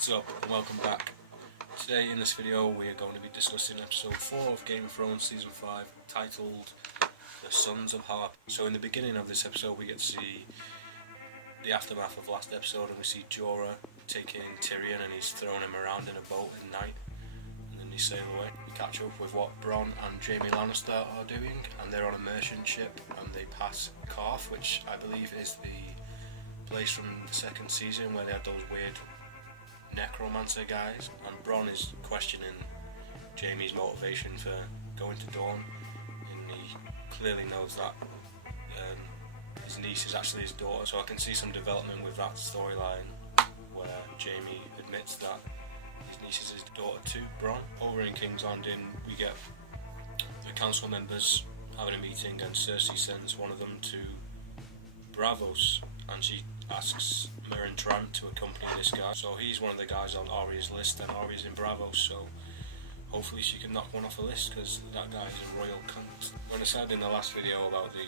What's up and welcome back. Today in this video we are going to be discussing episode 4 of Game of Thrones season 5 titled The Sons of Harpy. So in the beginning of this episode we get to see the aftermath of last episode, and we see Jorah taking Tyrion and he's throwing him around in a boat at night, and then they sail away. We catch up with what Bronn and Jaime Lannister are doing, and they're on a merchant ship and they pass Karth, which I believe is the place from the second season where they had those weird necromancer guys, and Bronn is questioning Jaime's motivation for going to Dorne, and he clearly knows that his niece is actually his daughter, so I can see some development with that storyline where Jaime admits that his niece is his daughter to Bronn. Over in King's Landing we get the council members having a meeting, and Cersei sends one of them to Braavos, and she asks Meryn Trant to accompany this guy. So he's one of the guys on Arya's list, and Arya's in Braavos, so hopefully she can knock one off the list, because that guy is a royal cunt. When I said in the last video about the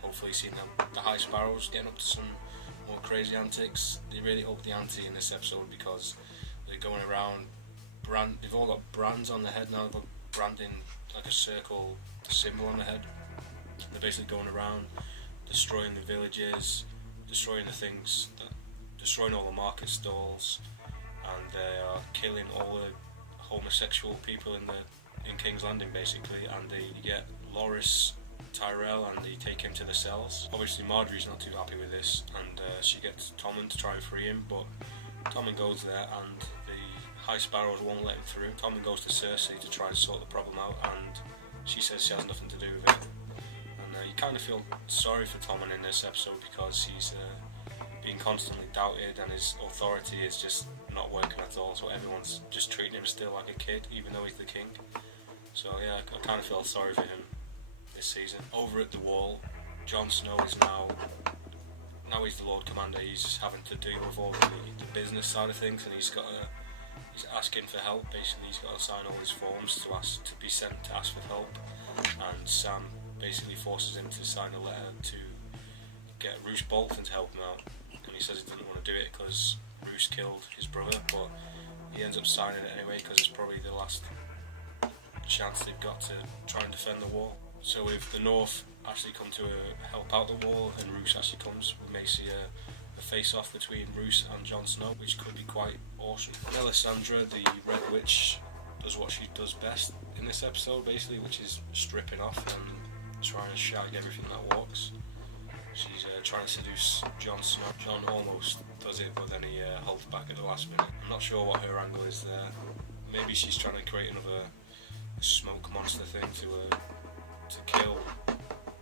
hopefully seeing the High Sparrows getting up to some more crazy antics, they really upped the ante in this episode, because they're going around, they've all got brands on their head now. They've got branding like a circle symbol on their head. They're basically going around destroying the villages, destroying the things, destroying all the market stalls, and they are killing all the homosexual people in King's Landing basically. And they get Loras Tyrell and they take him to the cells. Obviously Marjorie's not too happy with this, and she gets Tommen to try and free him, but Tommen goes there and the High Sparrows won't let him through. Tommen goes to Cersei to try and sort the problem out, and she says she has nothing to do with it. And you kind of feel sorry for Tommen in this episode, because he's being constantly doubted and his authority is just not working at all, so everyone's just treating him still like a kid even though he's the king. So yeah, I kind of feel sorry for him this season. Over at the Wall, Jon Snow is now he's the Lord Commander. He's having to deal with all the business side of things, and he's asking for help. Basically he's got to sign all his forms to be sent to ask for help, and Sam basically forces him to sign a letter to get Roose Bolton to help him out, and he says he didn't want to do it because Roose killed his brother, but he ends up signing it anyway because it's probably the last chance they've got to try and defend the wall. So if the North actually come to help out the wall and Roose actually comes, we may see a face-off between Roose and Jon Snow, which could be quite awesome. Melisandre, the Red Witch, does what she does best in this episode basically, which is stripping off and trying to shag everything that walks. She's trying to seduce Jon Snow. Jon almost does it, but then he holds back at the last minute. I'm not sure what her angle is there. Maybe she's trying to create another smoke monster thing to kill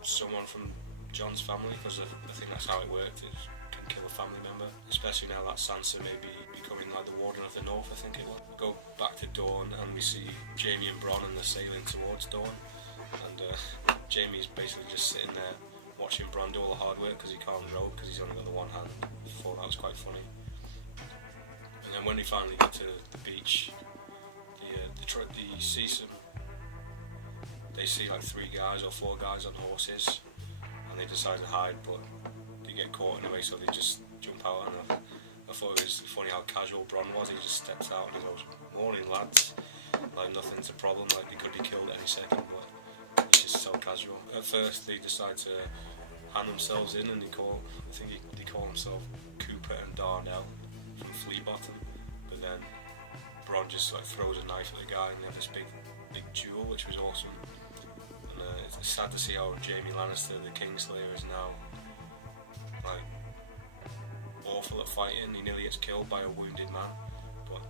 someone from Jon's family, because I think that's how it worked. It can kill a family member, especially now that Sansa may be becoming like the Warden of the North, I think it was. We go back to Dorne and we see Jaime and Bronn, and they're sailing towards Dorne, and Jaime's basically just sitting there watching Bronn do all the hard work because he can't row, because he's only got the one hand. I thought that was quite funny. And then when they finally get to the beach, they see like 3 guys or 4 guys on horses, and they decide to hide, but they get caught anyway, so they just jump out. And I thought it was funny how casual Bronn was. He just steps out and he goes, "Morning lads," like nothing's a problem, like they could be killed any second, but it's just so casual. At first they decide to hand themselves in, and they call themselves Cooper and Darnell from Flea Bottom, but then Bronn just like throws a knife at the guy, and they have this big duel, which was awesome. And it's sad to see how Jaime Lannister, the Kingslayer, is now like awful at fighting. He nearly gets killed by a wounded man, but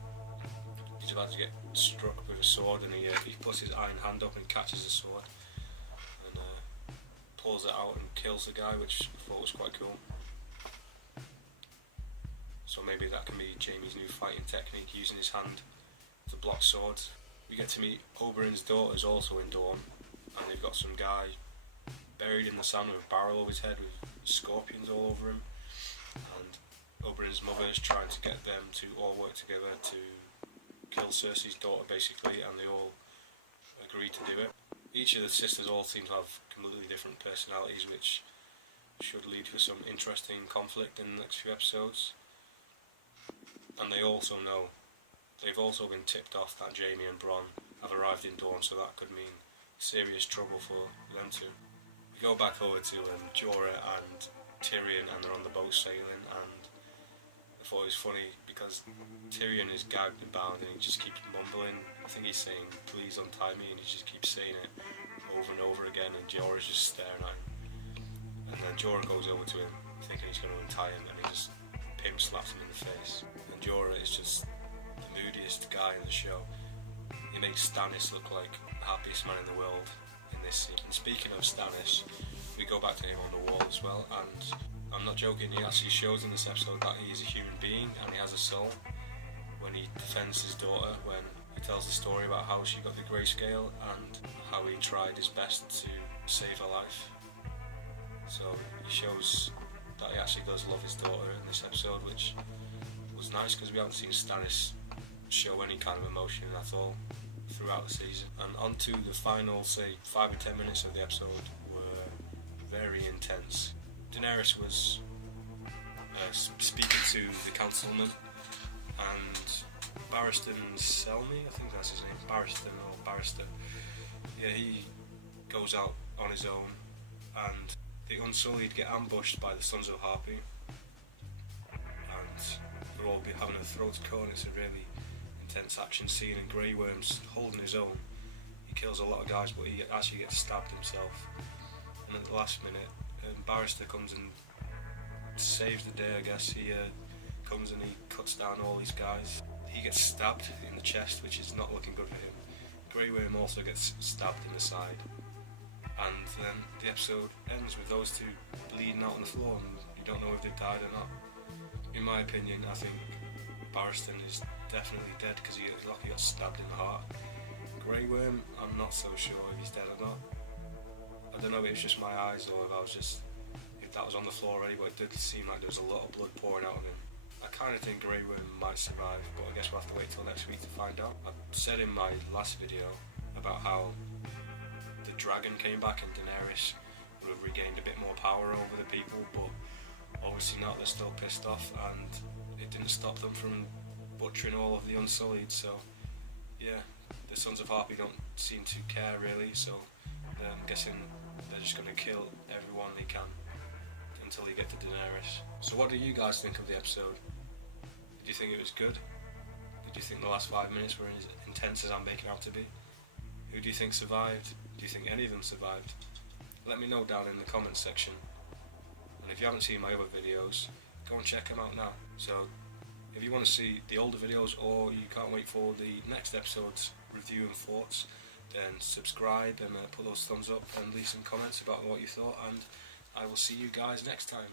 he's about to get struck with a sword, and he puts his iron hand up and catches the sword and pulls it out and kills the guy, which I thought was quite cool. So maybe that can be Jaime's new fighting technique, using his hand to block swords. We get to meet Oberyn's daughters also in Dorne, and they've got some guy buried in the sand with a barrel over his head with scorpions all over him, and Oberyn's mother is trying to get them to all work together to kill Cersei's daughter basically, and they all agree to do it. Each of the sisters all seem to have completely different personalities, which should lead to some interesting conflict in the next few episodes. And they've also been tipped off that Jaime and Bronn have arrived in Dorne, so that could mean serious trouble for them two. We go back over to Jorah and Tyrion, and they're on the boat sailing, and I thought it was funny because Tyrion is gagged and bound and he just keeps mumbling. I think he's saying, "Please untie me," and he just keeps saying it over and over again, and Jorah's just staring at him. And then Jorah goes over to him thinking he's going to untie him, and he just pimp slaps him in the face. And Jorah is just the moodiest guy in the show. He makes Stannis look like the happiest man in the world in this scene. And speaking of Stannis, we go back to him on the wall as well, and I'm not joking, he actually shows in this episode that he is a human being and he has a soul. When he defends his daughter, when he tells the story about how she got the grayscale and how he tried his best to save her life. So he shows that he actually does love his daughter in this episode, which was nice because we haven't seen Stannis show any kind of emotion at all throughout the season. And on to the final, say, 5 or 10 minutes of the episode were very intense. Daenerys was speaking to the councilman, and Barristan Selmy, I think that's his name, Barrister. Yeah, he goes out on his own, and the Unsullied get ambushed by the Sons of Harpy, and they'll all be having a throat cut, and it's a really intense action scene, and Grey Worm's holding his own. He kills a lot of guys, but he actually gets stabbed himself. And at the last minute, Barrister comes and saves the day, I guess. He comes and he cuts down all these guys. He gets stabbed in the chest, which is not looking good for him. Grey Worm also gets stabbed in the side. And then the episode ends with those two bleeding out on the floor, and you don't know if they've died or not. In my opinion, I think Barristan is definitely dead because he got stabbed in the heart. Grey Worm, I'm not so sure if he's dead or not. I don't know if it was just my eyes or if that was on the floor already, but it did seem like there was a lot of blood pouring out of him. I kind of think Grey Worm might survive, but I guess we'll have to wait till next week to find out. I said in my last video about how the dragon came back and Daenerys would have regained a bit more power over the people, but obviously not. They're still pissed off, and it didn't stop them from butchering all of the Unsullied. So yeah, the Sons of Harpy don't seem to care really, so I'm guessing they're just going to kill everyone they can until they get to Daenerys. So what do you guys think of the episode? Did you think it was good? Did you think the last 5 minutes were as intense as I'm making out to be? Who do you think survived? Do you think any of them survived? Let me know down in the comments section. And if you haven't seen my other videos, go and check them out now. So if you want to see the older videos, or you can't wait for the next episode's review and thoughts, then subscribe and put those thumbs up and leave some comments about what you thought, and I will see you guys next time.